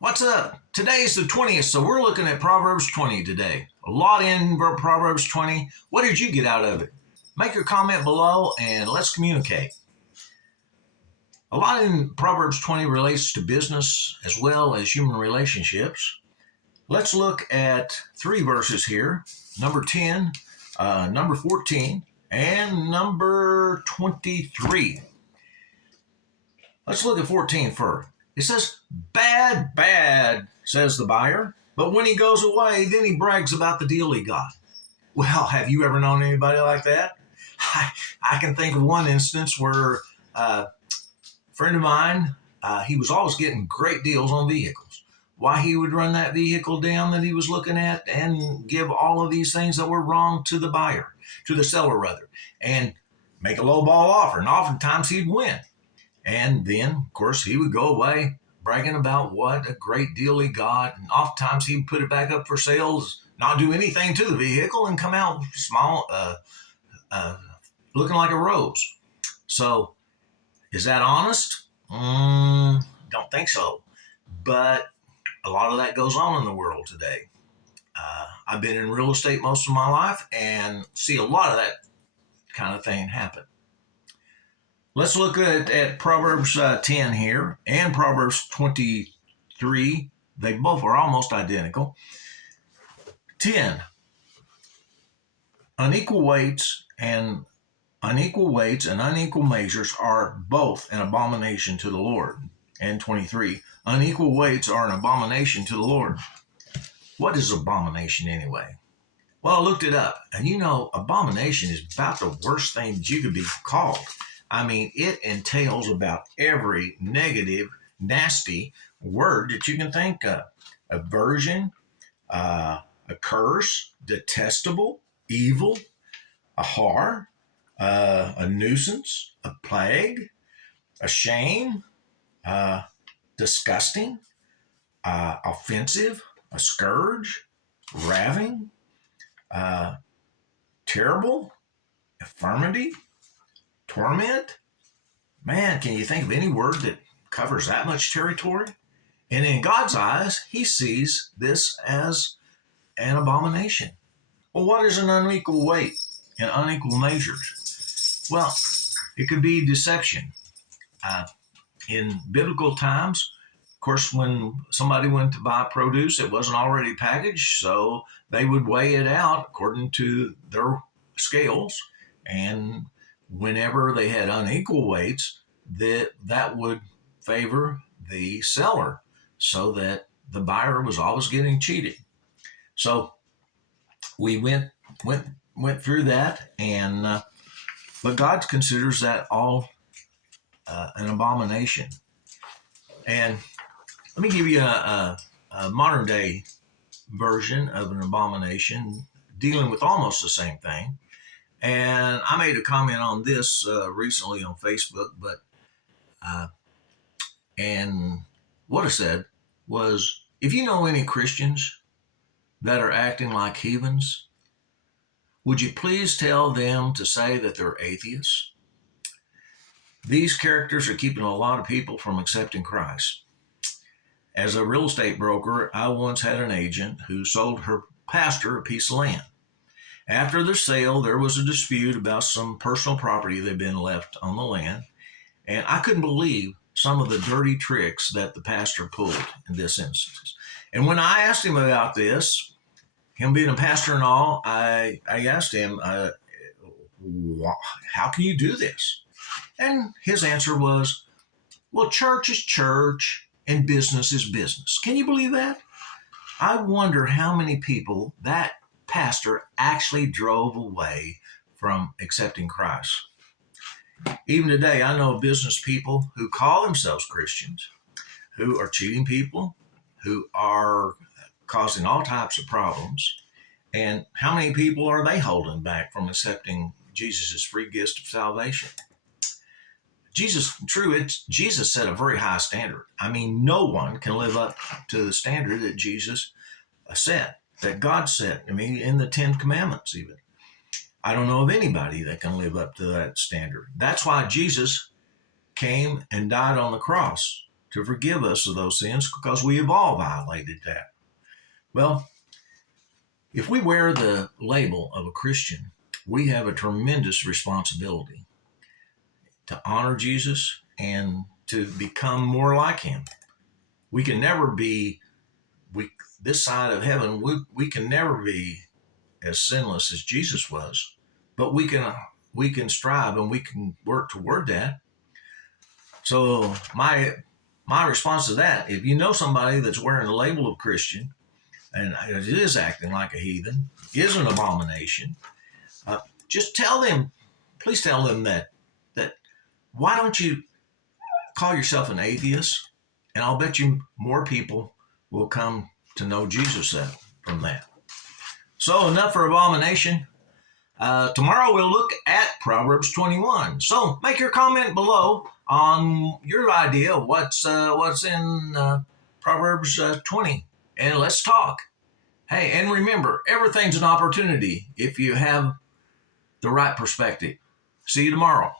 What's up? Today's the 20th, so we're looking at Proverbs 20 today. A lot in Proverbs 20. What did you get out of it? Make your comment below and let's communicate. A lot in Proverbs 20 relates to business as well as human relationships. Let's look at three verses here, number 10, number 14, and number 23. Let's look at 14 first. It says, bad, bad, says the buyer. But when he goes away, then he brags about the deal he got. Well, have you ever known anybody like that? I can think of one instance where a friend of mine, he was always getting great deals on vehicles. Why he would run that vehicle down that he was looking at and give all of these things that were wrong to the buyer, to the seller rather, and make a low ball offer. And oftentimes he'd win. And then, of course, he would go away bragging about what a great deal he got. And oftentimes he'd put it back up for sales, not do anything to the vehicle, and come out small, looking like a rose. So, is that honest? Don't think so. But a lot of that goes on in the world today. I've been in real estate most of my life and see a lot of that kind of thing happen. Let's look at Proverbs 10 here and Proverbs 23. They both are almost identical. 10. Unequal weights and unequal measures are both an abomination to the Lord. And 23. Unequal weights are an abomination to the Lord. What is abomination anyway? Well, I looked it up, and abomination is about the worst thing that you could be called. I mean, it entails about every negative, nasty word that you can think of. Aversion, a curse, detestable, evil, a horror, a nuisance, a plague, a shame, disgusting, offensive, a scourge, raving, terrible, infirmity, torment. Man, can you think of any word that covers that much territory? And in God's eyes, he sees this as an abomination. Well, what is an unequal weight and unequal measures? Well, it could be deception. In biblical times, of course, when somebody went to buy produce, it wasn't already packaged, so they would weigh it out according to their scales. And whenever they had unequal weights, that would favor the seller, so that the buyer was always getting cheated. So we went through that, and but God considers that all an abomination. And let me give you a modern day version of an abomination dealing with almost the same thing. And I made a comment on this recently on Facebook, and what I said was, if you know any Christians that are acting like heathens, would you please tell them to say that they're atheists? These characters are keeping a lot of people from accepting Christ. As a real estate broker, I once had an agent who sold her pastor a piece of land. After the sale, there was a dispute about some personal property that had been left on the land, and I couldn't believe some of the dirty tricks that the pastor pulled in this instance. And when I asked him about this, him being a pastor and all, I asked him, how can you do this? And his answer was, well, church is church and business is business. Can you believe that? I wonder how many people that pastor actually drove away from accepting Christ. Even today, I know business people who call themselves Christians, who are cheating people, who are causing all types of problems. And how many people are they holding back from accepting Jesus' free gift of salvation? Jesus set a very high standard. I mean, no one can live up to the standard that Jesus set, that God set. I mean, in the 10 Commandments even. I don't know of anybody that can live up to that standard. That's why Jesus came and died on the cross. to forgive us of those sins because we have all violated that. Well, if we wear the label of a Christian, we have a tremendous responsibility to honor Jesus and to become more like him. We can never be, this side of heaven, we can never be as sinless as Jesus was, but we can strive and we can work toward that. So my response to that, if you know somebody that's wearing the label of Christian and is acting like a heathen, is an abomination, just tell them, please tell them that why don't you call yourself an atheist? And I'll bet you more people will come to know Jesus from that. So enough for abomination. Tomorrow we'll look at Proverbs 21. So make your comment below on your idea of what's in Proverbs 20, and let's talk. Hey, and remember, everything's an opportunity if you have the right perspective. See you tomorrow.